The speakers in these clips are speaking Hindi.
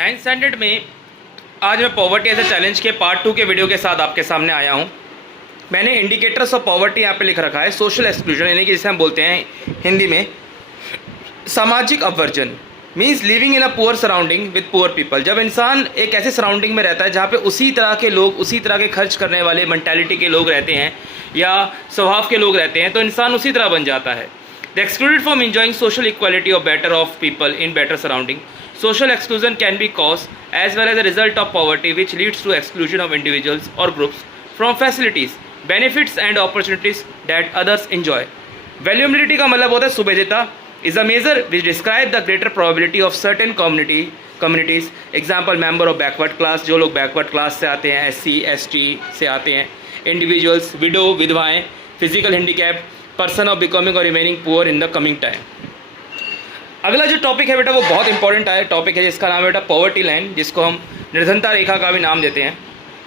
नाइन्थ स्टैंडर्ड में आज मैं पॉवर्टी एज ए चैलेंज के पार्ट 2 के वीडियो के साथ आपके सामने आया हूँ। मैंने इंडिकेटर्स ऑफ पॉवर्टी यहाँ पे लिख रखा है। सोशल एक्सक्लूजन यानी कि जिसे हम बोलते हैं हिंदी में सामाजिक अपवर्जन, means living in a poor surrounding with poor people. जब इंसान एक ऐसे सराउंडिंग में रहता है जहाँ पे उसी तरह के लोग, उसी तरह के खर्च करने वाले मेंटालिटी के लोग रहते हैं या स्वभाव के लोग रहते हैं, तो इंसान उसी तरह बन जाता है। The excluded from enjoying social equality or better off people in better surrounding. Social exclusion can be caused as well as a result of poverty, which leads to exclusion of individuals or groups from facilities, benefits and opportunities that others enjoy. Valuability का मतलब होता है सुभेद्यता, is a measure which describe the greater probability of certain communities. Example, member of backward class, जो लोग backward class से आते हैं, SC, ST से आते हैं, individuals, widow, विधवाएं, physical handicap, person of becoming और remaining poor in the coming time. अगला जो टॉपिक है बेटा वो बहुत इंपॉर्टेंट है टॉपिक है, जिसका नाम है बेटा पॉवर्टी लाइन, जिसको हम निर्धनता रेखा का भी नाम देते हैं।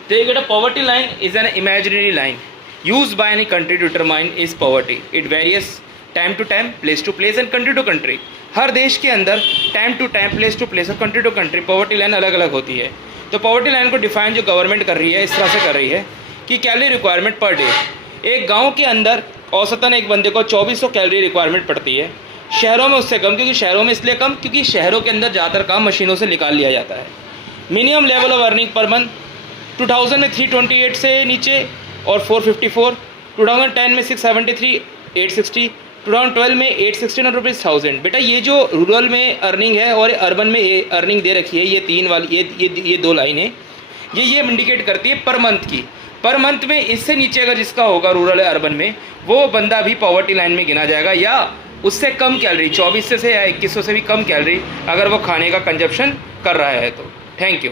तो ये बेटा poverty line is an imaginary line use by any country to determine is poverty. It varies time to time, place to place and country to country. हर देश के अंदर time to time, place to place और country to country poverty line अलग अलग होती है। तो पॉवर्टी लाइन को डिफाइन जो गवर्नमेंट कर रही है इस तरह से कर रही है कि कैलोरी रिक्वायरमेंट पर डे। एक गाँव के अंदर औसतन एक बंदे को 2400 कैलोरी रिक्वायरमेंट पड़ती है। शहरों में उससे कम, क्योंकि शहरों में इसलिए कम क्योंकि शहरों के अंदर ज़्यादातर काम मशीनों से निकाल लिया जाता है। Minimum level of earning per month 2000 में 328 से नीचे और 454, 2010 में 673, 860, 2012 में 816 रुपीज़ 1000। बेटा ये जो रूरल में अर्निंग है और अर्बन में अर्निंग दे रखी है, ये तीन वाली ये दो लाइनें ये इंडिकेट करती है पर मंथ की। पर मंथ में इससे नीचे अगर जिसका होगा रूरल या अर्बन में, वो बंदा भी पॉवर्टी लाइन में गिना जाएगा या उससे कम कैलोरी, 2400 से या 2100 से भी कम कैलोरी अगर वो खाने का कंजप्शन कर रहा है तो। Thank you.